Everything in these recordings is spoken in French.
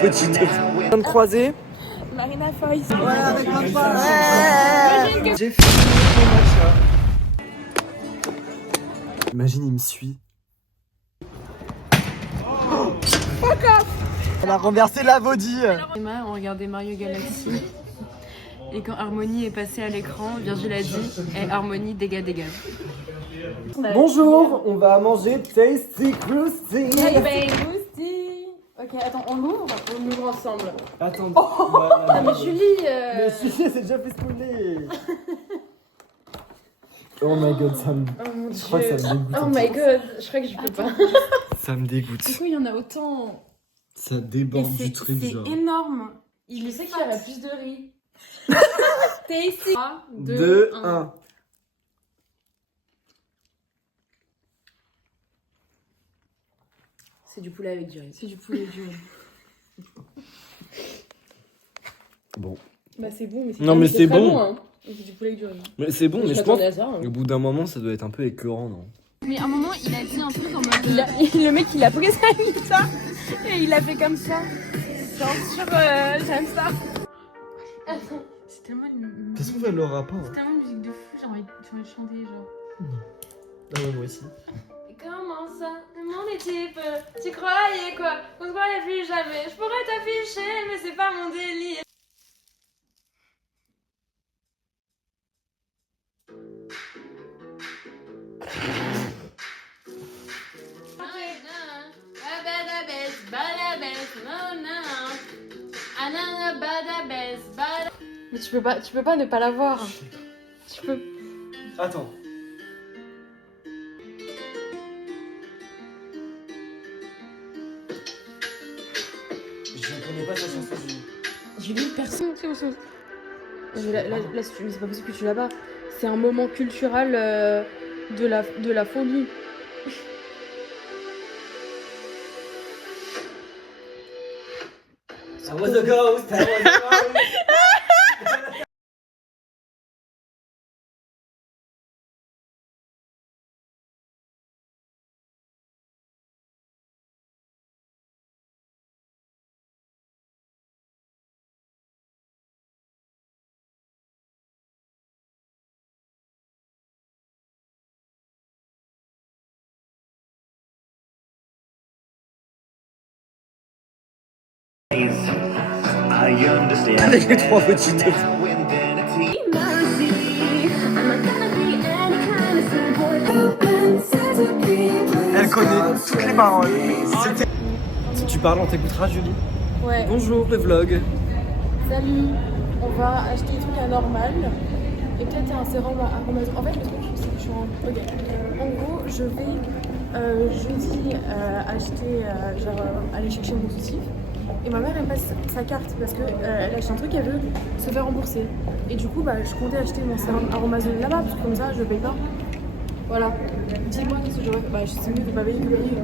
Petite de croisée. Marina Foïs. Ouais, avec ma femme. J'ai fait mon matcha. Imagine, il me suit. Fuck off. Elle a renversé la body. Emma, on regardait Mario Galaxy. Et quand Harmonie est passée à l'écran, Virgile a dit hey, Harmonie, dégage. Bonjour, on va manger Tasty Krusty. Ok, attends, on l'ouvre ensemble. Attends. Ah, mais Julie. Mais si, c'est déjà fait spoiler. Oh my god, ça me. Oh mon Je crois que ça me dégoûte. Oh my god, je crois que je peux pas. Ça me dégoûte. Du coup, il y en a autant. Ça déborde du truc, genre. C'est énorme. Je sais qu'il y a la plus de riz. Tasty. 3, 2, 1. C'est du poulet avec du riz. C'est du poulet avec du riz. Bon. Bah c'est bon, mais c'est Non, mais c'est bon. Hein. C'est du poulet avec du riz. Mais c'est bon, mais je pense. À ça, hein. Au bout d'un moment, ça doit être un peu écœurant, non? Mais à un moment, il a dit un truc en mode. Le mec, il a pris sa guitare et il a fait comme ça. Genre sur. J'aime ça. Attends, c'est tellement une. Qu'est-ce qu'on fait le rapport? C'est tellement une musique de fou, j'ai envie de chanter, genre. Ah ouais, moi aussi. Comment ça, mon équipe, tu croyais quoi? On se croyait plus jamais. Je pourrais t'afficher, mais c'est pas mon délire. Mais tu peux pas ne pas l'avoir. Tu peux. Attends. Je ne connais pas sa chanson, Julie, personne. Là, c'est pas possible que tu l'as pas. C'est un moment culturel de la folie. I was a ghost, I was a ghost. Avec les trois petites. Elle connaît toutes les paroles. Si tu parles, on t'écoutera, Julie. Ouais. Bonjour, le vlog. Salut. On va acheter des trucs anormaux et peut-être un sérum aromatisé. En fait, le truc, c'est que je suis en. Ok. En gros, je vais jeudi acheter, aller chercher mon soutif. Et ma mère, elle passe sa carte parce qu'elle achète un truc, elle veut se faire rembourser. Et du coup, je comptais acheter mon sérum aromazone là-bas, parce que comme ça, je paye pas. Voilà. Dis-moi, qu'est-ce que je vais. C'est mieux de pas payer que payer.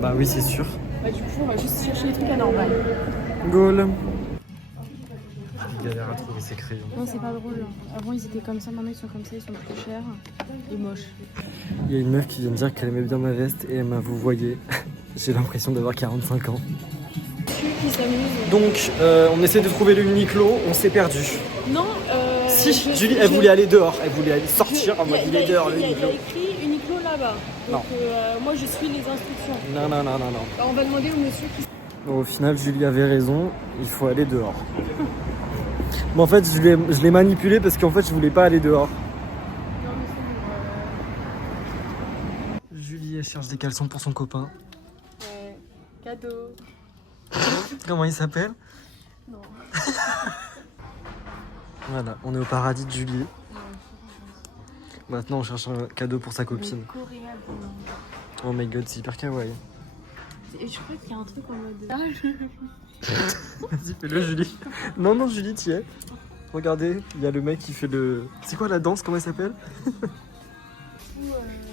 Bah oui, c'est sûr. Du coup, on va juste chercher des trucs anormaux. Goal. Il galère à trouver ses crayons. Non, c'est pas drôle. Avant, ils étaient comme ça, maintenant, ils sont comme ça, ils sont plus chers et moches. Il y a une meuf qui vient de dire qu'elle aimait bien ma veste et elle m'a, vous voyez, j'ai l'impression d'avoir 45 ans. Donc, on essaie de trouver le Uniqlo, on s'est perdu. Non, si, Julie, elle voulait aller dehors, elle voulait aller sortir en mode il est dehors le Uniqlo. Il y a écrit Uniqlo là-bas. Non. Donc, moi, je suis les instructions. Non. On va demander au monsieur qui. Bon, au final, Julie avait raison, il faut aller dehors. Mais en fait, je l'ai manipulé parce qu'en fait, je voulais pas aller dehors. Non, mais c'est Julie, elle cherche des caleçons pour son copain. ouais, cadeau. Comment il s'appelle? Non. Voilà, on est au paradis de Julie. Maintenant, on cherche un cadeau pour sa copine. Oh my god, c'est hyper kawaii. Et je crois qu'il y a un truc en mode. Vas-y, fais-le, Julie. Non, Julie, t'y es. Regardez, il y a le mec qui fait le. C'est quoi la danse? Comment elle s'appelle?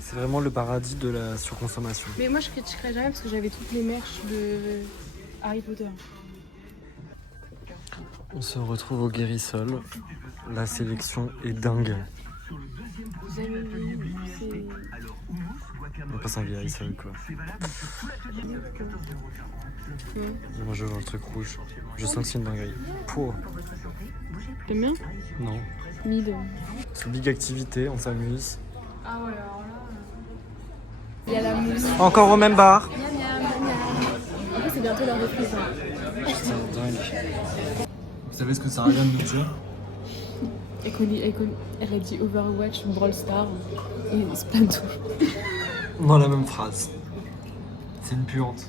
C'est vraiment le paradis de la surconsommation. Mais moi, je critiquerais jamais parce que j'avais toutes les merches de Harry Potter. On se retrouve au Guérissol. La sélection est dingue. Vous avez vu, On passe un vieil ça quoi. Moi je veux un truc rouge. Je sens que c'est une dinguerie. Pour. T'aimes bien? Non. Mid. C'est big activité, on s'amuse. Ah ouais, alors là. Il y a la mousse. Encore au même bar. Miam, miam, miam, miam. En plus, c'est bientôt leur reprise. C'est dingue. Vous savez ce que ça vient de nous dire? Elle a dit Overwatch, Brawl Stars et Splatoon. Dans la même phrase. C'est une puante.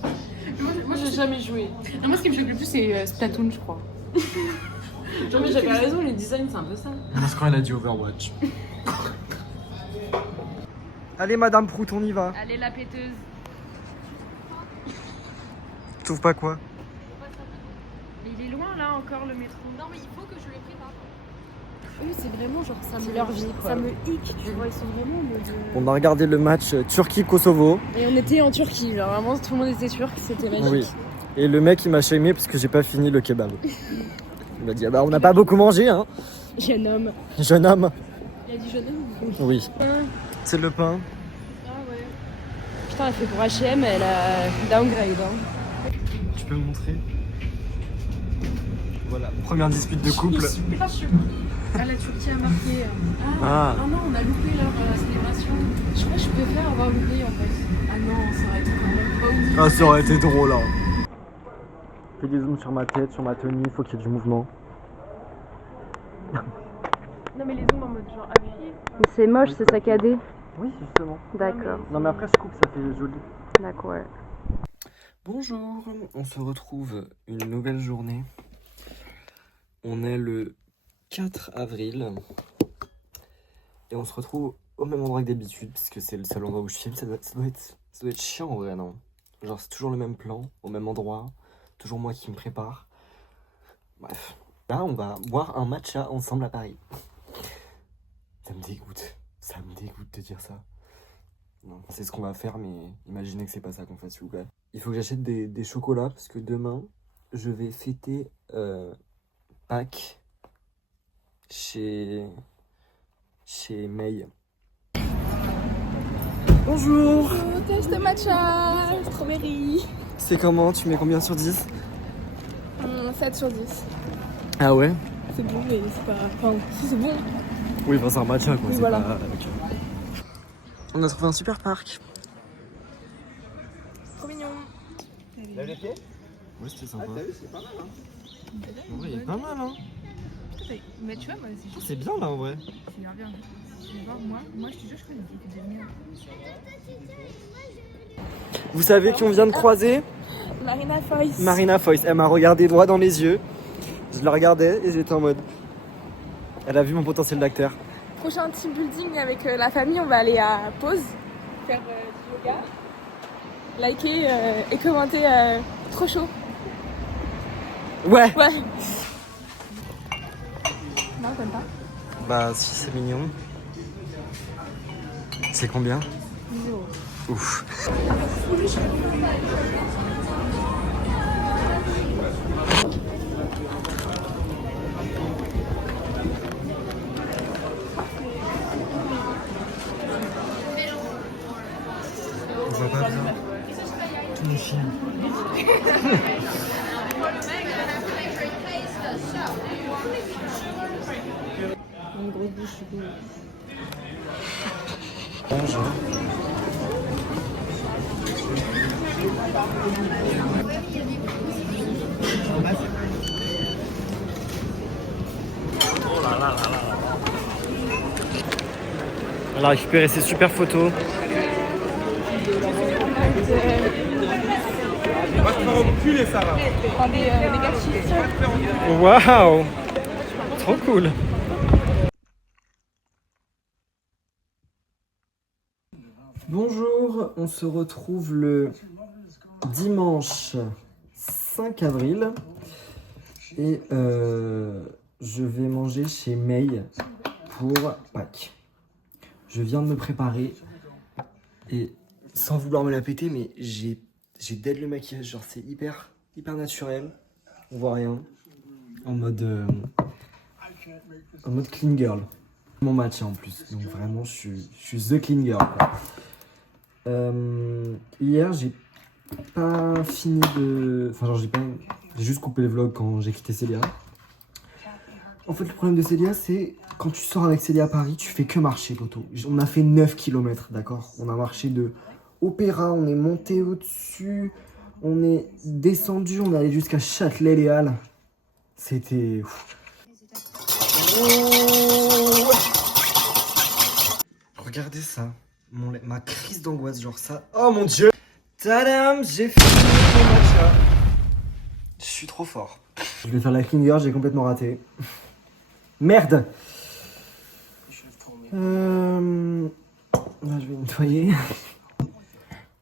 Moi, j'ai jamais joué. Non, moi, ce qui me choque le plus, c'est Splatoon, je crois. Non, mais j'avais raison, les designs, c'est un peu ça. Parce quand elle a dit Overwatch. Allez Madame Prout, on y va. Allez, la péteuse. Tu trouves pas quoi? Mais il est loin, là, encore, le métro. Non, mais il faut que je le prépare. Eux, c'est vraiment genre, ça me leur vie, quoi. Ça me hic, tu vois, ils sont vraiment en mode... On a regardé le match Turquie-Kosovo. Et on était en Turquie, genre vraiment tout le monde était turc, c'était magique. Oui. Et le mec il m'a shamé parce que j'ai pas fini le kebab. Il m'a dit ah bah on n'a pas beaucoup mangé hein. Jeune homme. Jeune homme. Il a dit jeune homme? Oui. C'est le pain. Ah ouais. Putain, elle fait pour H&M, elle a downgrade. Hein. Tu peux me montrer? Voilà, première dispute de couple. Super sûr. Ah, la Turquie a marqué. Ah. Ah non, on a loupé leur célébration. Je crois que je préfère avoir loupé en fait. Ah non, ça aurait été quand même pas ouf. Ah ça aurait été drôle là. Fais des zooms sur ma tête, sur ma tenue, faut qu'il y ait du mouvement. Non mais les zooms en mode genre appuyé. Mais c'est moche, c'est saccadé. Oui justement. D'accord. Non mais après je coupe, ça fait joli. D'accord, ouais. Bonjour, on se retrouve une nouvelle journée. On est le 4 avril. Et on se retrouve au même endroit que d'habitude, parce que c'est le seul endroit où je filme. Ça doit être chiant en vrai, non? Genre c'est toujours le même plan, au même endroit, toujours moi qui me prépare. Bref. Là on va boire un matcha ensemble à Paris. Ça me dégoûte de dire ça. Non, c'est ce qu'on va faire, mais imaginez que c'est pas ça qu'on fasse s'il vous plaît. Il faut que j'achète des chocolats, parce que demain, je vais fêter Pâques chez May. Bonjour. Test matcha, strawberry. C'est comment? Tu mets combien sur 10? 7 sur 10. Ah ouais? C'est bon, mais c'est pas... Enfin, si c'est bon. Oui, enfin c'est un matcha quoi. Oui, c'est voilà. pas... okay. On a trouvé un super parc. Trop mignon. Lève les pieds. Ouais, c'était sympa. Ah, t'as vu, c'est pas mal, hein. En vrai, il est pas mal, hein. Putain, mais tu vois, moi, c'est juste. C'est bien là en vrai. C'est grave bien. Tu vois, moi, je te jure, je connais des filles que j'aime bien. Vous savez qui on vient de croiser? Marina Foïs. Marina Foïs. Elle m'a regardé droit dans les yeux. Je la regardais et j'étais en mode. Elle a vu mon potentiel d'acteur. Prochain team building avec la famille, on va aller à Pause, faire du yoga, liker et commenter trop chaud. Ouais. Ouais. Non, t'aimes pas? Bah si c'est mignon. C'est combien? 10 euros. Ouf. On voit pas bien. Tous les films. Une grosse bouche, du coup. Bonjour. Elle a récupéré ses super photos. Des gâchis. Waouh! Trop cool! Bonjour, on se retrouve le dimanche 5 avril et je vais manger chez May pour Pâques. Je viens de me préparer et sans vouloir me la péter, mais j'ai dead le maquillage, genre c'est hyper naturel, on voit rien, en mode clean girl. Mon match en plus, donc vraiment je suis the clean girl quoi. Hier, j'ai pas fini de... Enfin, genre, j'ai juste coupé le vlog quand j'ai quitté Célia. En fait, le problème de Célia, c'est quand tu sors avec Célia à Paris, tu fais que marcher, Toto. On a fait 9 km, d'accord? On a marché de Opéra, on est monté au-dessus, on est descendu, on est allé jusqu'à Châtelet-Les Halles. C'était... Oh, regardez ça, ma crise d'angoisse, genre ça. Oh mon dieu! Tadam, j'ai fini mon matcha. Je suis trop fort. Je vais faire la clean girl, j'ai complètement raté. Merde! Là, je vais nettoyer.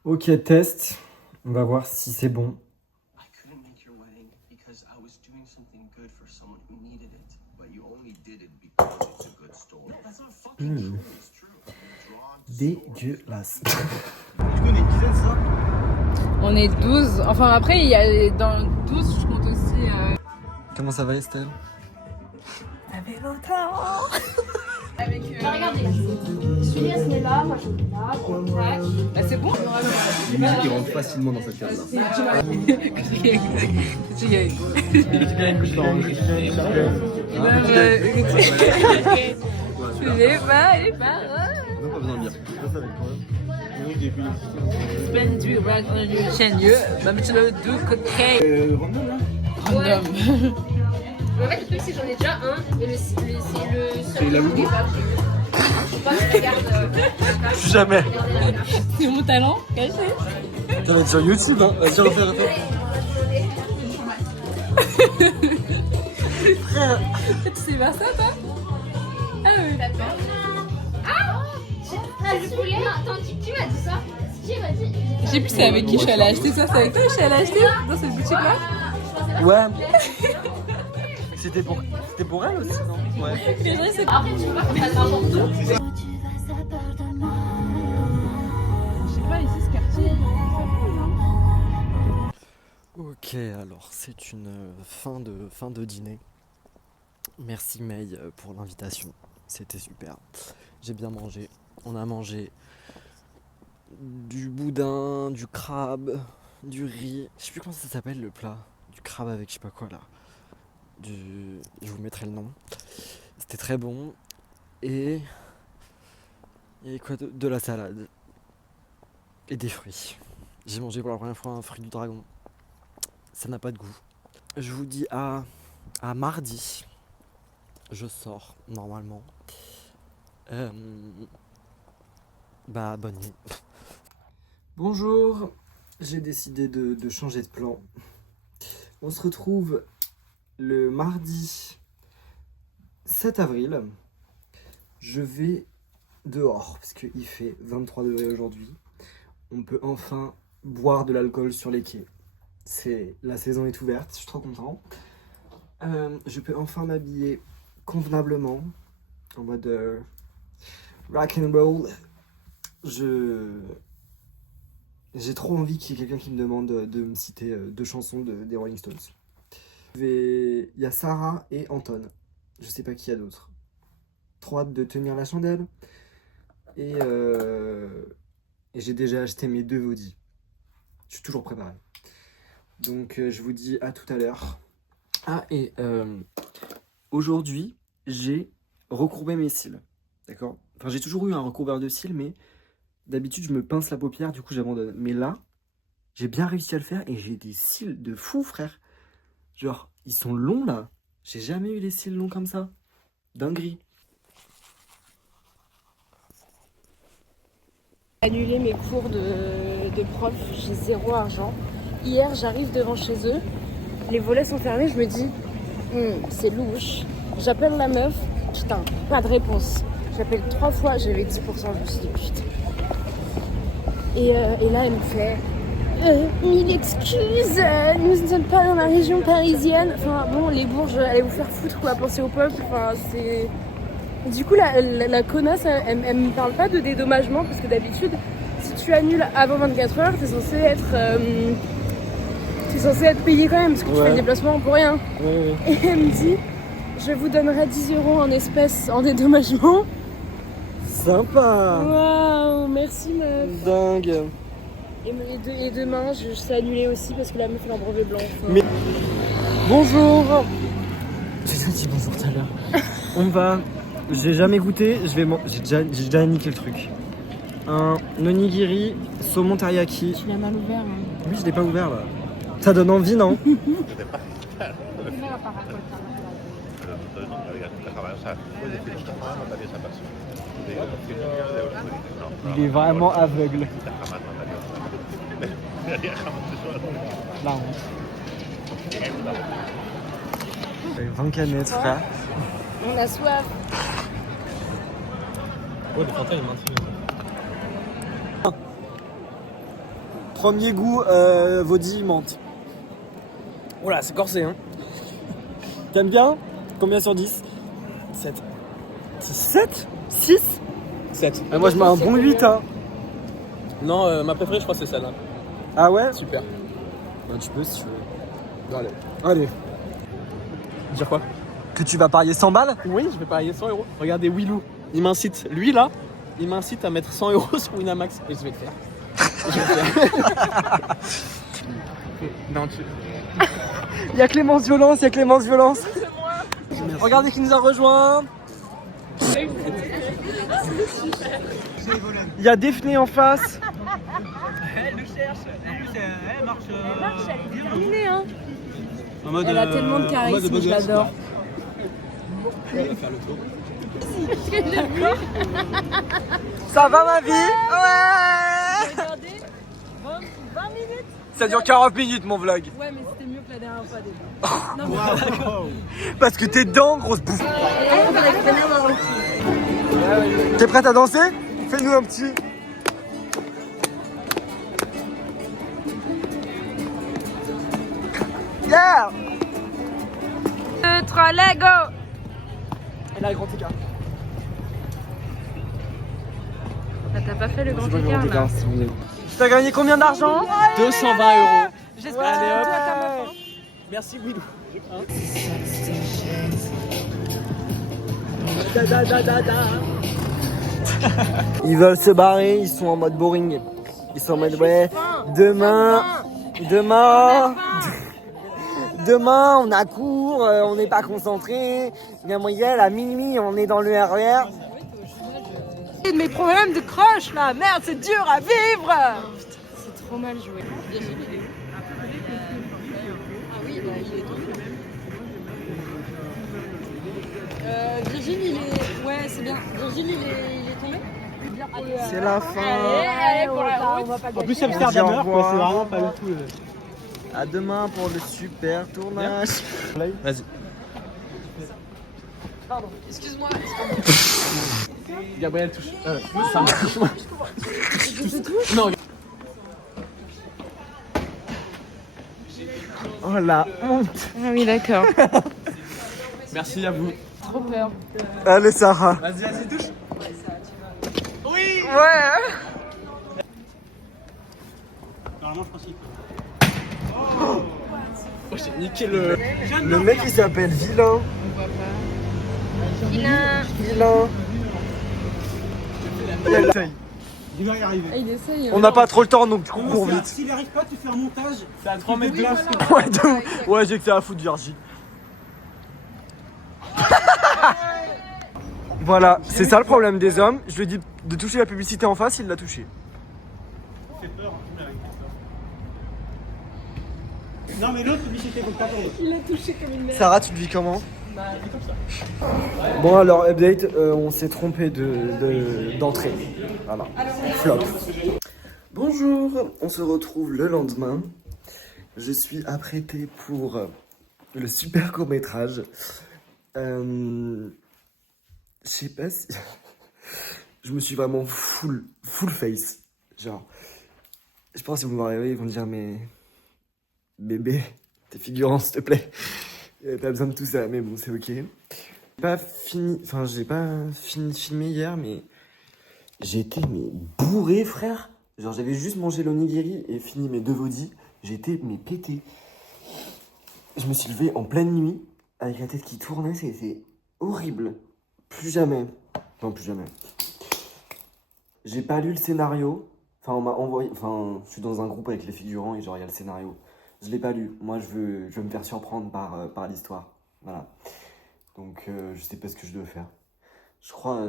Ok, test. On va voir si c'est bon. Dégueulasse. On est 12. Enfin, après, il y a dans 12, je compte aussi. Comment ça va, Estelle? Ça fait longtemps. Avec. Regardez, Julia se met là, moi je me mets là, tac. Bah, c'est bon. Les musiques qui rentrent facilement dans cette case-là. Pas besoin de dire. En fait, le truc, c'est que j'en ai déjà un, et c'est le seul. Je sais pas si je regarde. Jamais. C'est mon talent caché. Ça va être sur YouTube, hein. Vas-y, refais. Tu sais pas ça, toi? Ah oui. Je voulais. Attends, qui m'a dit ça? Qui m'a dit? Je sais plus c'est avec qui je suis allée acheter ça. C'est avec toi que je suis allée acheter dans cette boutique-là? Ouais. C'était pour elle aussi, non? Ouais. Après, tu peux pas faire n'importe où. Je sais pas, ici, ce quartier, ça bouge, hein. Ok, alors c'est une fin de dîner. Merci May pour l'invitation, c'était super. J'ai bien mangé. On a mangé du boudin, du crabe, du riz. Je sais plus comment ça s'appelle le plat. Du crabe avec je sais pas quoi là. Je vous mettrai le nom. C'était très bon. Et il y avait quoi de la salade. Et des fruits. J'ai mangé pour la première fois un fruit du dragon. Ça n'a pas de goût. Je vous dis à mardi. Je sors normalement. Bonne nuit. Bonjour. J'ai décidé de changer de plan. On se retrouve le mardi 7 avril. Je vais dehors parce qu'il fait 23 degrés aujourd'hui. On peut enfin boire de l'alcool sur les quais. La saison est ouverte, je suis trop content. Je peux enfin m'habiller convenablement en mode rock and roll. J'ai trop envie qu'il y ait quelqu'un qui me demande de me citer 2 chansons des Rolling Stones. Il y a Sarah et Anton. Je sais pas qui y a d'autres. Trop hâte de tenir la chandelle. Et j'ai déjà acheté mes 2 Vaudis. Je suis toujours préparé. Donc je vous dis à tout à l'heure. Ah et aujourd'hui j'ai recourbé mes cils. D'accord? Enfin j'ai toujours eu un recourbeur de cils mais d'habitude je me pince la paupière du coup j'abandonne. Mais là j'ai bien réussi à le faire et j'ai des cils de fou frère. Genre ils sont longs là. J'ai jamais eu les cils longs comme ça. Dinguerie. Annuler mes cours de prof, j'ai 0 argent. Hier, j'arrive devant chez eux, les volets sont fermés, je me dis, c'est louche. J'appelle la meuf, putain, pas de réponse. J'appelle 3 fois, j'avais 10%, je me suis dit, putain. Et là, elle me fait, 1000 excuses, nous ne sommes pas dans la région parisienne. Enfin bon, les Bourges, allez vous faire foutre quoi, pensez au peuple, enfin c'est... Du coup, la connasse, elle me parle pas de dédommagement parce que d'habitude, si tu annules avant 24 heures, t'es censé être payé quand même parce que tu fais le déplacement pour rien. Ouais. Et elle me dit, je vous donnerai 10 € en espèces en dédommagement sympa. Waouh, merci meuf. Dingue. Et demain, je sais annuler aussi parce que la meuf elle est en brevet blanc. Mais- Bonjour. J'ai dit bonjour tout à l'heure. On va... J'ai jamais goûté, j'ai déjà niqué le truc. Un onigiri saumon teriyaki. Tu l'as mal ouvert. Hein. Oui, je l'ai pas ouvert là. Ça donne envie, non? Il est vraiment aveugle. La honte. 20 canettes, frère. On a soif. Ouais, le Fanta, il m'intrigue. Premier goût, Vaudi menthe. Oh là, c'est corsé, hein. T'aimes bien? Combien sur 10? 7. 7? 6? 7. Moi, je mets un bon 8, hein. Non, ma préférée, je crois, c'est celle-là. Ah ouais? Super. Bah, tu peux si tu veux. Bon, allez. Allez. Dire quoi? Que tu vas parier 100 balles? Oui, je vais parier 100 €. Regardez, Willou, il m'incite. Lui, là, il m'incite à mettre 100 € sur Winamax. Et je vais le faire. Non, tu... Il y a Clémence Violence, Regardez qui nous a rejoint. Il y a Daphné en face. Elle le cherche, elle marche. Elle est terminée, hein. En mode, Elle a tellement de charisme, je l'adore. Ça va ma vie? Ouais. Regardez, 20 minutes. Ça dure 40 minutes mon vlog. Ouais, mais c'était mieux que la dernière fois déjà. Non, mais Parce que t'es dedans, grosse bouffe. T'es prête à danser? Fais-nous un petit. Yeah! 2, 3, let go. Et là, grand écart. Bah, t'as pas fait le grand écart là. T'as gagné combien d'argent? 220 €. J'espère Allez, que hop. toi ta meuf. Hein. Merci, Willou. Ils veulent se barrer, ils sont en mode boring. Ils sont en mode ouais, demain, on a cours, on n'est pas concentré. Bien moyenne, à minuit, on est dans le RER. Mes problèmes de croche là, merde, c'est dur à vivre. C'est trop mal joué. Virgile, il est. Ouais, c'est bien. Virgile, il est tombé. C'est la fin. Allez, pour la route. En plus, On dit Amsterdam, au quoi, c'est revoir. vraiment pas du tout. À demain pour le super tournage. Vas-y. Excuse-moi. Gabriel touche. Ça marche. Non, Oh la honte. Ah oui, d'accord. merci à vous. Trop peur. Allez Sarah. Vas-y, touche. Ouais. Normalement, je pense qu'il Oh, j'ai niqué le. Le mec il s'appelle Vilain. Vilain. Il va y arriver. Il essaye. On n'a pas trop le temps donc on court vite. S'il n'y arrive pas, tu fais un montage. C'est à 3 mètres de Voilà. Ouais, de ouf. Ouais, j'ai que ça à foutre Virgile. Voilà, c'est ça le problème des hommes. Je lui ai dit de toucher la publicité en face, il l'a touché. Fait peur, hein, tu m'as avec peur. Non, mais l'autre publicité, faut pas tomber. Il a touché comme une merde. Sarah, tu le vis comment? Bon alors update, on s'est trompé d'entrée. Voilà. Flop. Bonjour, on se retrouve le lendemain. Je suis apprêté pour le super court-métrage. Je sais pas si... Je me suis vraiment full face. Genre, je pense qu'ils vont me voir arriver, ils vont me dire mais... Bébé, t'es figurant s'il te plaît. T'as besoin de tout ça, mais bon, c'est ok. J'ai pas fini de filmer hier, mais j'ai été bourré, frère. Genre, j'avais juste mangé l'onigiri et fini mes 2 Vaudi. J'étais pété. Je me suis levé en pleine nuit avec la tête qui tournait, c'était horrible. Plus jamais. Non, plus jamais. J'ai pas lu le scénario. Enfin, on m'a envoyé. Enfin, je suis dans un groupe avec les figurants et genre, il y a le scénario. Je l'ai pas lu. Moi, je veux me faire surprendre par l'histoire. Voilà. Donc, je sais pas ce que je dois faire. Je crois,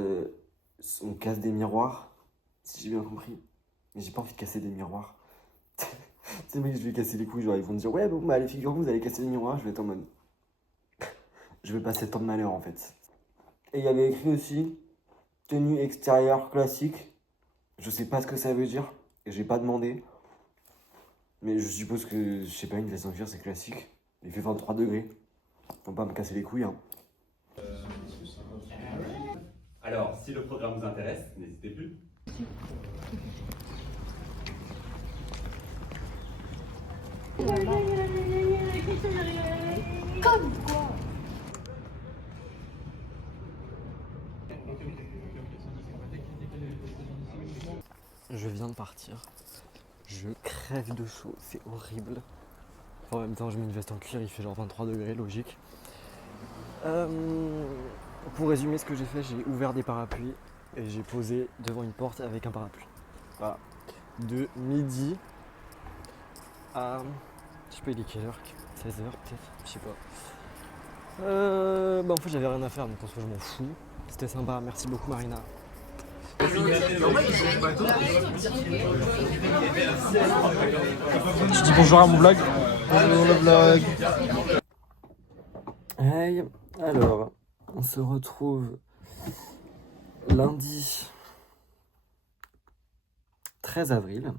on casse des miroirs, si j'ai bien compris. Mais j'ai pas envie de casser des miroirs. C'est vrai que je vais casser les couilles. Genre, ils vont me dire, ouais, bon, bah, les figurants, vous allez casser les miroirs. Je vais être en mode. Je vais passer tant de malheur, en fait. Et il y avait écrit aussi, tenue extérieure classique. Je sais pas ce que ça veut dire. Et j'ai pas demandé. Mais je suppose que, je sais pas, une veste en cuir, c'est classique. Il fait 23 degrés. Faut pas me casser les couilles, hein. Alors, si le programme vous intéresse, n'hésitez plus. Je viens de partir. Je crève de chaud, c'est horrible. En même temps, je mets une veste en cuir, il fait genre 23 degrés, logique. Pour résumer ce que j'ai fait, j'ai ouvert des parapluies et j'ai posé devant une porte avec un parapluie. Voilà. De midi à... Je sais pas, il est quelle heure? 16h peut-être? Je sais pas. En fait, j'avais rien à faire, donc en soi, je m'en fous. C'était sympa, merci beaucoup Marina. Je dis bonjour à mon vlog. Bonjour le vlog. Hey, alors, on se retrouve lundi 13 avril.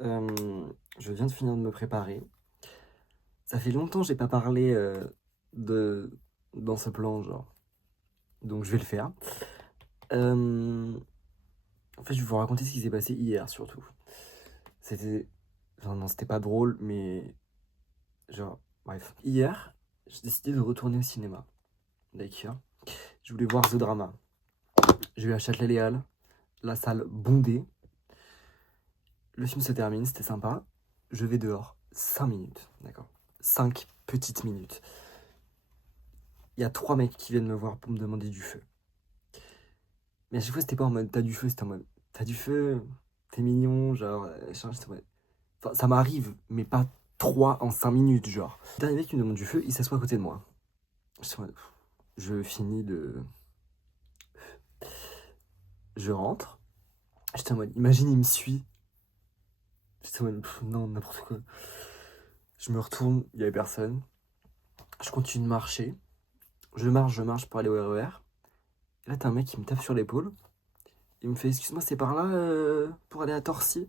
Je viens de finir de me préparer. Ça fait longtemps que j'ai pas parlé dans ce plan, genre. Donc je vais le faire. En fait, je vais vous raconter ce qui s'est passé hier, surtout. C'était... Enfin, non, c'était pas drôle, mais... Genre, bref. Hier, j'ai décidé de retourner au cinéma. D'accord. Je voulais voir The Drama. Je vais à Châtelet-Léal. La salle bondée. Le film se termine, c'était sympa. Je vais dehors. 5 minutes, d'accord. 5 petites minutes. Il y a 3 mecs qui viennent me voir pour me demander du feu. Mais à chaque fois, c'était pas en mode t'as du feu, c'était en mode t'as du feu, t'es mignon, genre. Enfin, ça m'arrive, mais pas 3 en 5 minutes, genre. Le dernier mec qui me demande du feu, il s'assoit à côté de moi. Je finis de. Je rentre. J'étais en mode, imagine, il me suit. J'étais en mode, non, n'importe quoi. Je me retourne, il y avait personne. Je continue de marcher. Je marche pour aller au RER. Et là, t'as un mec qui me tape sur l'épaule. Il me fait, excuse-moi, c'est par là pour aller à Torcy.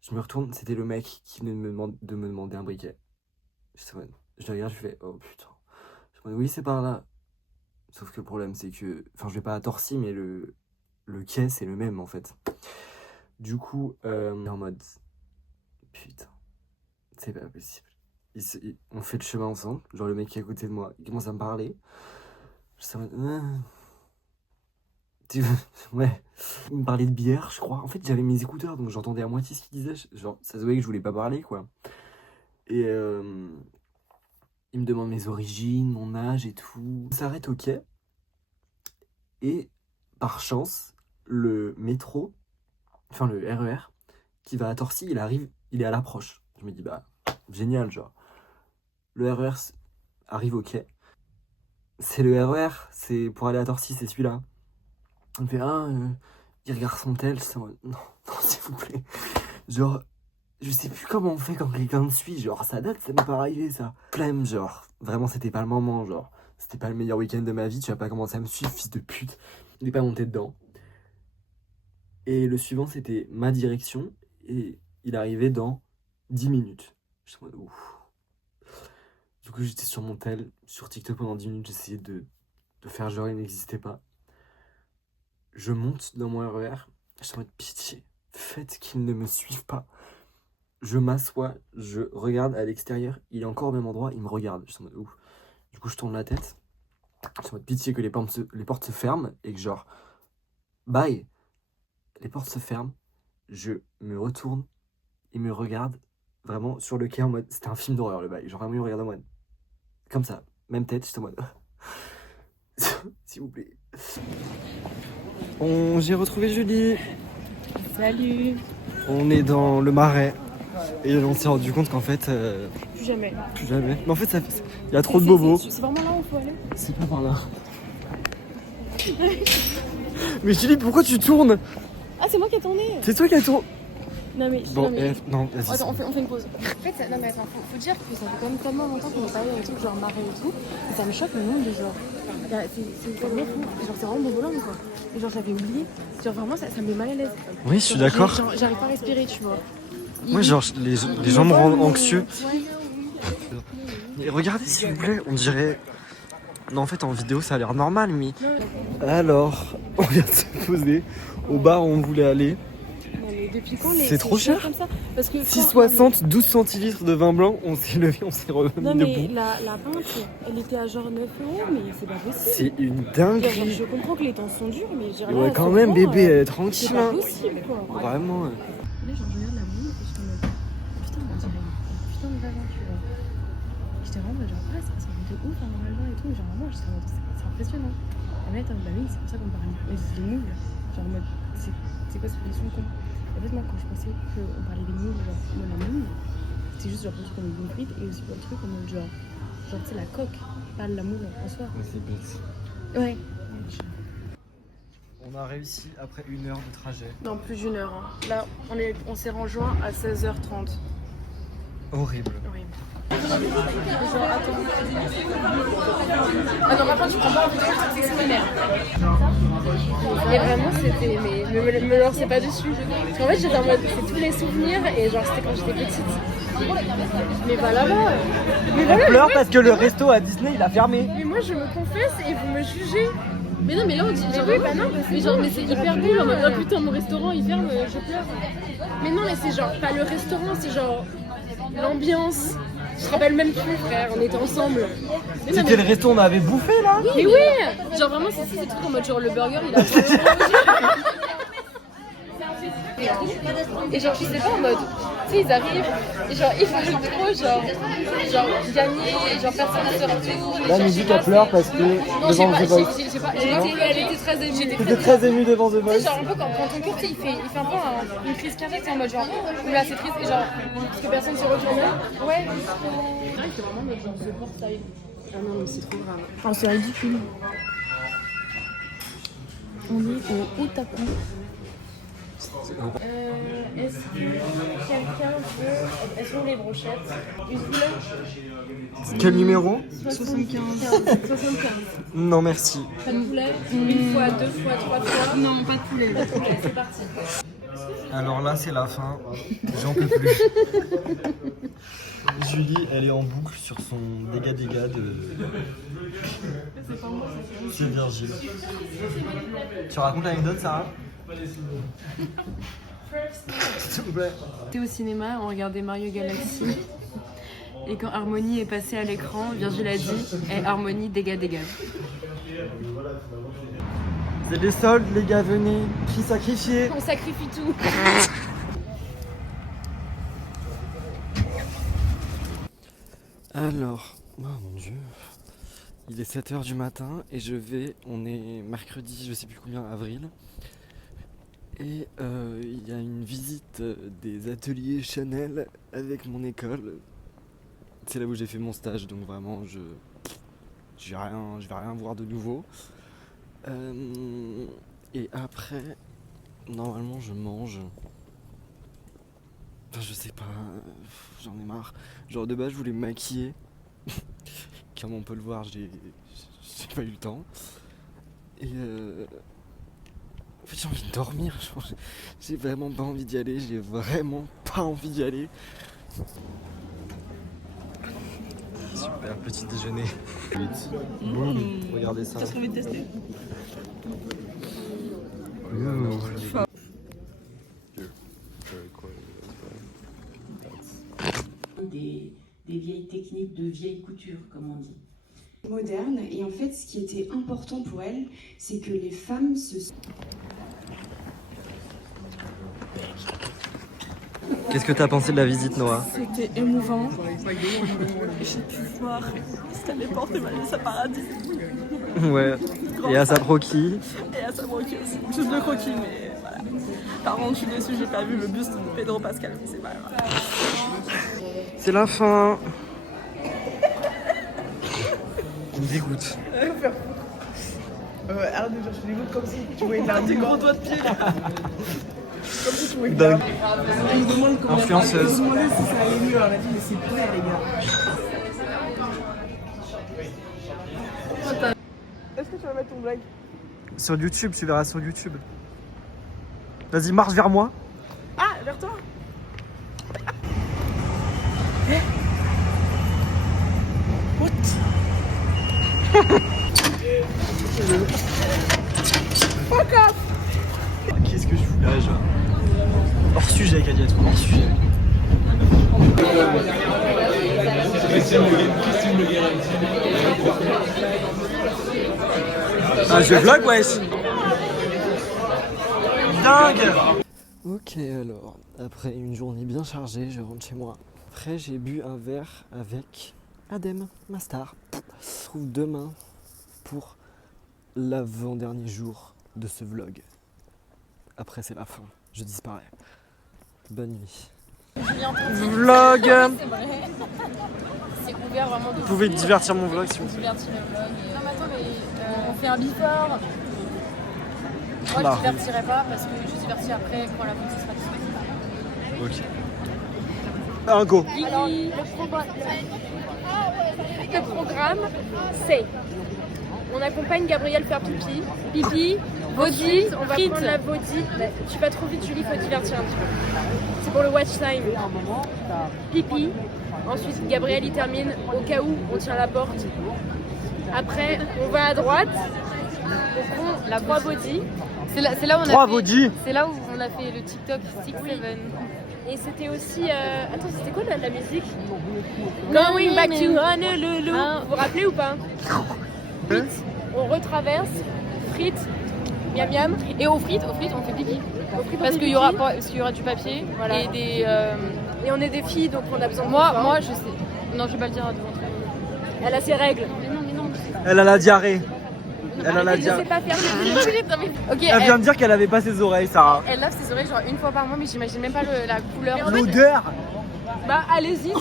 Je me retourne, c'était le mec qui venait de me demander un briquet. Je le regarde, je fais, oh putain. Je me dis, oui, c'est par là. Sauf que le problème, c'est que, enfin, je vais pas à Torcy, mais le quai, c'est le même en fait. Du coup, en mode, putain, c'est pas possible. On fait le chemin ensemble. Genre, le mec qui est à côté de moi, il commence à me parler. Je suis en mode, ouais. Il me parlait de bière, je crois. En fait, j'avais mes écouteurs, donc j'entendais à moitié ce qu'il disait. Genre, ça se voyait que je voulais pas parler, quoi. Et il me demande mes origines, mon âge et tout. On s'arrête au quai. Et par chance, le métro, enfin le RER, qui va à Torcy, il arrive, il est à l'approche. Je me dis, bah, génial, genre. Le RER arrive au quai. C'est le RER, c'est pour aller à Torcy, c'est celui-là. On me fait, il regarde son tel. Je suis en mode, non, s'il vous plaît. Genre, je sais plus comment on fait quand quelqu'un me suit. Genre, ça date, ça m'est pas arrivé, ça. Flemme, genre. Vraiment, c'était pas le moment, genre. C'était pas le meilleur week-end de ma vie. Tu vas pas commencer à me suivre, fils de pute. Il est pas monté dedans. Et le suivant, c'était ma direction. Et il arrivait dans 10 minutes. Je suis en mode, ouf. Du coup, j'étais sur mon tel, sur TikTok pendant 10 minutes. J'essayais de faire genre, il n'existait pas. Je monte dans mon RER. Je suis en mode, pitié, faites qu'il ne me suive pas. Je m'assois, je regarde à l'extérieur. Il est encore au même endroit, il me regarde. Je suis en mode, ouf. Du coup, je tourne la tête. Je suis en mode, pitié que les portes se ferment. Et que genre, bye. Les portes se ferment. Je me retourne. Il me regarde vraiment sur le quai en mode, c'était un film d'horreur le bail. Genre vraiment, il me regarde en mode, comme ça, même tête, j'étais en mode, s'il vous plaît. J'ai retrouvé Julie. Salut. On est dans le Marais. Et on s'est rendu compte qu'en fait... Plus jamais. plus jamais. Mais en fait, il y a trop de bobos. C'est vraiment là où il faut aller. C'est pas par là. Mais Julie, pourquoi tu tournes? Ah, c'est moi qui attendais. C'est toi qui as tourné. Non mais... Bon, non, mais... non, vas-y. Attends, on fait une pause. En fait, non mais attends, faut dire que ça fait quand même tellement longtemps qu'on est pas allé dans les trucs genre Marais et tout. Et ça me choque le nombre de genre... C'est vraiment fou. Genre c'est vraiment Boboland quoi. Et genre j'avais oublié. Genre vraiment ça me met mal à l'aise. Oui, je suis d'accord. Genre, j'arrive pas à respirer, tu vois. Ouais, genre, les gens me rendent anxieux. Et regardez, s'il vous plaît, on dirait... Non, en fait, en vidéo, ça a l'air normal, mais... Alors, on vient de se poser au bar où on voulait aller. Non, mais depuis quand C'est trop cher comme ça? Parce que 6,60, 12 centilitres de vin blanc, on s'est levé, on s'est remis non mais debout. la pinte, elle était à genre 9 €, mais c'est pas possible. C'est une Genre, dinguerie. je comprends que les temps sont durs, mais je dirais Ouais, là, quand même, franchement, bébé, c'est tranquille, pas hein. possible quoi. Vraiment. Là, genre, je regarde la boule et je suis en mode putain, on dirait un putain de vagin, tu vois. J'étais vraiment en mode genre, ah, ça me fait ouf un vagin et tout, mais genre, vraiment, j'étais en mode c'est impressionnant. La mec, bah oui, c'est pour ça qu'on parle. Mais c'est des moules, genre, en mode, c'est quoi cette question con? En fait, moi, quand je pensais qu'on parlait des moules, genre, moi, la moule, c'est juste genre pour le truc comme une frite et aussi pour le truc comme genre, tu sais, la coque, pas la moule en soi. C'est bête. Ouais. On a réussi après 1 heure de trajet. Non, plus d'une heure. Hein. Là, on s'est rejoint à 16h30. Horrible. Horrible. Genre, attends. Ah non, maintenant tu prends pas en vidéo, c'est que c'est ma mère. Mais vraiment, c'était. Mais me lancez pas dessus. Parce qu'en fait, j'étais en mode. C'est tous les souvenirs et genre, c'était quand j'étais petite. Mais va là-bas. Mais voilà. Pleure parce que le resto à Disney il a fermé. Mais moi, je me confesse et vous me jugez. Mais non, mais là on dit genre, oui, bah non, mais genre, mais c'est hyper nul en mode, oh putain, mon restaurant il ferme, je pleure. Mais non, mais c'est genre, pas le restaurant, c'est genre l'ambiance. Je te rappelle même plus, frère, on était ensemble. Mais non, C'était le resto, on avait bouffé là. mais oui. Genre vraiment, c'est des trucs en mode, genre le burger il a 20 €. Et genre, je sais pas, en mode, tu sais, ils arrivent, et genre, ils veulent trop, genre gagner, et genre, personne ne se retourne. La musique elle pleure parce que Non, devant The Voice. j'ai pas, elle était très émue. J'étais très ému devant The Tu sais, Voice. genre un peu quand ton cœur, tu sais, il fait un peu une crise cardiaque, en mode genre, là c'est triste, et genre, parce que personne se retourne. Ouais. C'est vraiment notre genre de portail. Ah non, mais c'est trop grave. Enfin, c'est ridicule. On est au Otaku. Est-ce que quelqu'un peut. Est-ce qu'on les brochettes? Une couleur? Quel numéro? 75. Non merci. Pas de poulet? Une fois, deux fois, trois fois? Non, pas de poulet. Pas de poulet, c'est parti. Alors là c'est la fin, j'en peux plus. Julie elle est en boucle sur son dégât de... C'est Virgile. Tu racontes l'anecdote Sarah? S'il vous plaît. J'étais au cinéma, on regardait Mario Galaxy. Et quand Harmonie est passée à l'écran, Virgile a dit hey, Harmonie, dégage. C'est les soldes les gars, venez. Qui sacrifié? On sacrifie tout. Alors, oh mon dieu, il est 7 h du matin et on est mercredi, je sais plus combien, avril. Et il y a une visite des ateliers Chanel avec mon école. C'est là où j'ai fait mon stage, donc vraiment je vais rien voir de nouveau. Et après, normalement je mange. Enfin, je sais pas, j'en ai marre. Genre de base je voulais me maquiller. Comme on peut le voir, j'ai pas eu le temps. Et en fait j'ai envie de dormir. J'ai vraiment pas envie d'y aller. J'ai vraiment pas envie d'y aller. Super petit déjeuner. Boum, regardez ça. Ça serait envie de tester. Des vieilles techniques de vieille couture, comme on dit. Moderne, et en fait ce qui était important pour elle, c'est que les femmes se... Qu'est-ce que t'as pensé de la visite, Noah? C'était émouvant. J'ai pu voir ce qu'allait porter Vanessa Paradis. Ouais. Et à sa croquis. Et à sa croquis aussi. Juste le croquis, mais voilà. Par contre, je suis déçue, j'ai pas vu le buste de Pedro Pascal, mais c'est pas grave. C'est la fin. Il me dégoûte. Arrête de chercher les gouttes comme si tu voyais de la des gros doigts de pied. Comme si tu voyais Dingue. On me demande comment Influenceuse. On me demandait si ça allait mieux, on a dit mais c'est clair les gars. Est-ce que tu vas mettre ton blague? Sur YouTube, tu verras sur YouTube. Vas-y, marche vers moi. Ah, vers toi. Fuck off. Qu'est-ce que je fous là, genre? Hors sujet, Kadia, trop hors sujet. Ah, je vlog, wesh. Dingue. Ok, alors, après une journée bien chargée, je rentre chez moi. Après, j'ai bu un verre avec Adem, ma star. On se retrouve demain pour l'avant-dernier jour de ce vlog. Après, c'est la fin. Je disparais. Bonne nuit. Vlog. C'est ouvert vraiment de Vous pouvez divertir mon vlog si vous voulez. Non mais attends, mais on fait un before. Moi Bah. je divertirai pas parce que je divertis après quand la boutique sera disponible. Ok. Un go. Alors Le programme, c'est on accompagne Gabriel faire pipi. Pipi, body, on va prendre la body. Tu vas trop vite, Julie, faut te divertir un petit peu. C'est pour le watch time. Pipi. Ensuite, Gabriel, il termine. Au cas où, on tient la porte. Après, on va à droite. On prend la 3 body. c'est là où on a 3 fait, body. c'est là où on a fait le TikTok 6-7. Et c'était aussi... Attends, c'était quoi la musique? Going back to Honolulu. Vous vous rappelez ou pas? Frites, on retraverse. Frites, miam miam. Et aux frites, on fait pipi. Parce qu'il y aura du papier Voilà. et des. Et on est des filles, donc on a besoin de Moi, je sais. Non, je vais pas le dire devant tout le monde. Elle a ses règles. Mais non. Elle a la diarrhée. Elle a la Je sais diarrhée. pas faire Ok, Elle vient de dire qu'elle avait pas ses oreilles, Sarah. elle lave ses oreilles genre une fois par mois, mais j'imagine même pas la couleur. L'odeur. Bah allez-y.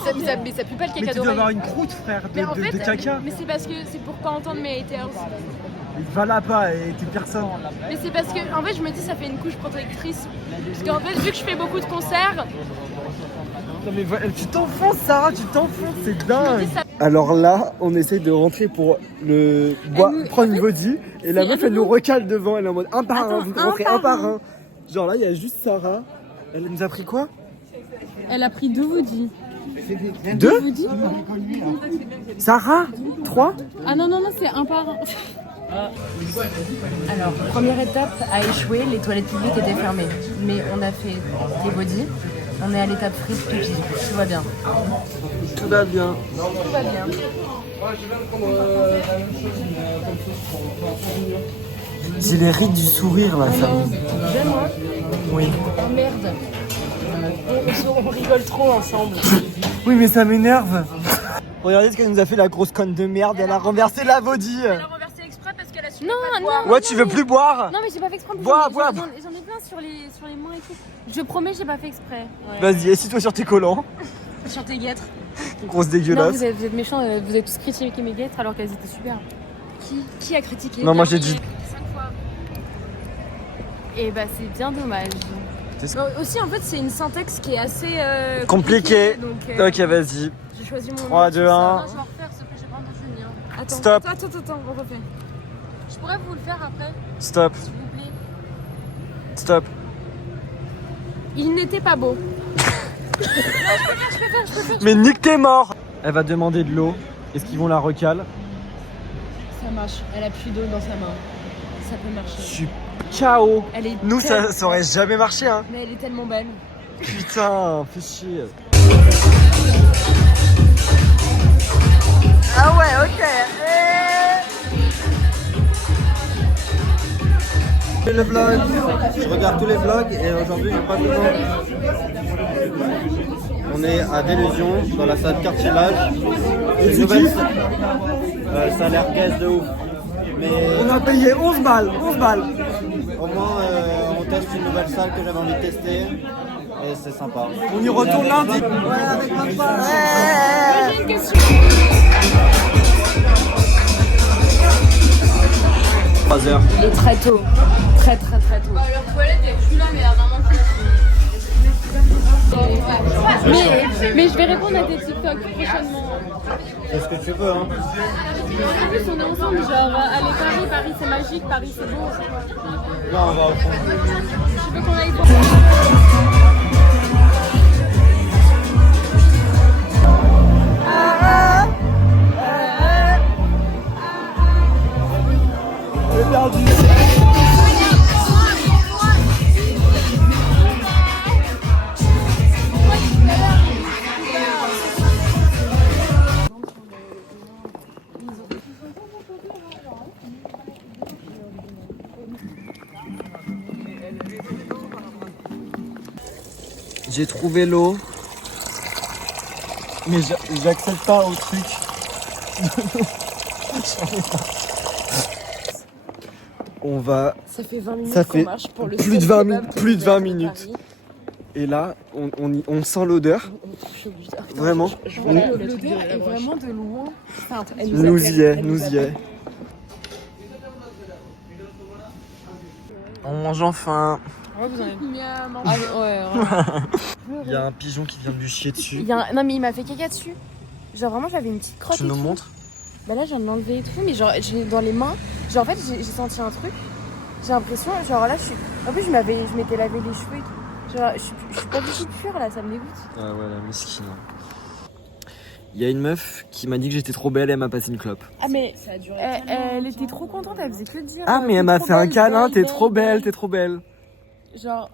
Mais ça pue pas le Mais caca tu dois d'oreille. avoir une croûte, frère, Mais en fait, de caca. mais c'est parce que c'est pour pas entendre mes haters. Va là pas et t'es personne. Mais c'est parce que en fait je me dis ça fait une couche protectrice. Parce qu'en fait vu que je fais beaucoup de concerts, Non mais tu t'enfonces, Sarah, tu t'enfonces, c'est je me dingue. dis ça. Alors là, on essaie de rentrer pour prendre une body et la meuf elle nous recale devant, elle est en mode un par un, vous rentrez un par un. Genre là, il y a juste Sarah. Elle nous a pris quoi? Elle a pris 2 Woody. 2 Sarah 3? Ah non, c'est un par un. Alors, première étape a échoué, les toilettes publiques étaient fermées. Mais on a fait les body, on est à l'étape frites pipi. Tout va bien. Tout va bien. Tout va bien. C'est les rides du sourire là, ça. J'aime hein. Oui. Oh merde. On rigole trop ensemble. Oui, mais ça m'énerve. Regardez ce qu'elle nous a fait, la grosse conne de merde. Elle a renversé la body. Elle a renversé exprès parce qu'elle a su. Non. Ouais, tu veux plus boire? Non, mais j'ai pas fait exprès. Bois. J'en ai plein sur les mains et tout. Je promets, j'ai pas fait exprès. Ouais. Vas-y, assis-toi sur tes collants. Sur tes guêtres. Grosse Non, dégueulasse. vous êtes méchants, vous avez tous critiqué mes guêtres alors qu'elles étaient super. Qui a critiqué? Non, moi j'ai dit. 5 fois. Et bah, c'est bien dommage. Aussi en fait c'est une syntaxe qui est assez Compliqué. Donc Ok, vas-y. j'ai choisi mon 3, 2, 1. Non, je vais en refaire ce que j'ai pas entendu, hein. Attends, Stop. Attends, on refait. Je pourrais vous le faire après, Stop. s'il vous plaît. Stop. Il n'était pas beau. Je peux faire. Mais nique t'es mort. Elle va demander de l'eau. Est-ce qu'ils vont la recale? Ça marche, elle a plus d'eau dans sa main. Ça peut marcher. Je suis KO. Elle est Nous, ça aurait jamais marché, hein. Mais elle est tellement belle. Putain, fais chier. Ah ouais, ok. Le vlog. Je regarde tous les vlogs et aujourd'hui, j'ai pas de temps. On est à Délusion, dans la salle Cartilage. C'est une nouvelle. Ça a l'air gaze de ouf. On a payé 11 balles. Au moins, on teste une nouvelle salle que j'avais envie de tester. Et c'est sympa. On y retourne lundi. J'ai une question. 3 heures. Il est très tôt. Très tôt. Leur toilette est plus là, mais elle a vraiment mais je vais répondre à tes TikTok prochainement. C'est ce que tu veux, hein. En plus, on est ensemble, genre, allez, Paris c'est magique, Paris c'est beau. Non, on va au fond. Je veux qu'on aille voir. J'ai perdu. J'ai trouvé l'eau. Mais j'accepte pas au truc. On va. Ça fait 20 minutes Ça qu'on fait marche pour le plus de seul 20 kebab minutes, qu'on plus de ait 20 à minutes. Paris. Et là, on sent l'odeur. Je suis obligée. Attends, Vraiment. je vois l'odeur est vraiment de loin. Enfin, elle Nous appelle, y est, elle nous y appelle. est. On mange enfin. Ouais, vous en avez... Miam. Ah, ouais. Il y a un pigeon qui vient de lui chier dessus. Non, mais il m'a fait caca dessus. Genre, vraiment, j'avais une petite crotte. Tu et nous tout. montres? Bah là, je viens de l'enlever et tout. Mais genre, j'ai dans les mains. Genre, en fait, j'ai senti un truc. J'ai l'impression, genre là, je suis. En plus, je m'étais lavé les cheveux et tout. Genre, je suis pas obligée de fuir là, ça me dégoûte. Ah ouais, la mesquine. Il y a une meuf qui m'a dit que j'étais trop belle et elle m'a passé une clope. Ah, mais elle était trop contente, elle faisait que dire. Ah, mais elle m'a fait un câlin, t'es trop belle, t'es trop belle. Genre,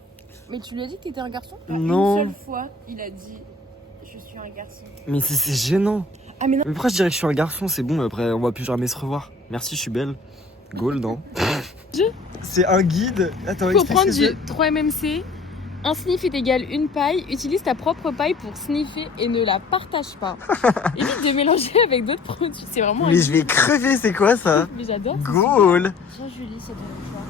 mais tu lui as dit que t'étais un garçon? Non. Une seule fois, il a dit je suis un garçon. Mais c'est gênant. Ah, mais non. Mais pourquoi je dirais que je suis un garçon? C'est bon, après on va plus jamais se revoir. Merci, je suis belle. Gold, non? C'est un guide. Attends, Pour explique prendre ce que du 3 MMC, un sniff est égal une paille. Utilise ta propre paille pour sniffer et ne la partage pas. Évite de mélanger avec d'autres produits. C'est vraiment c'est. Mais je vais crever, c'est quoi ça? Mais j'adore. Goal. Tiens, Julie, c'est ton choix.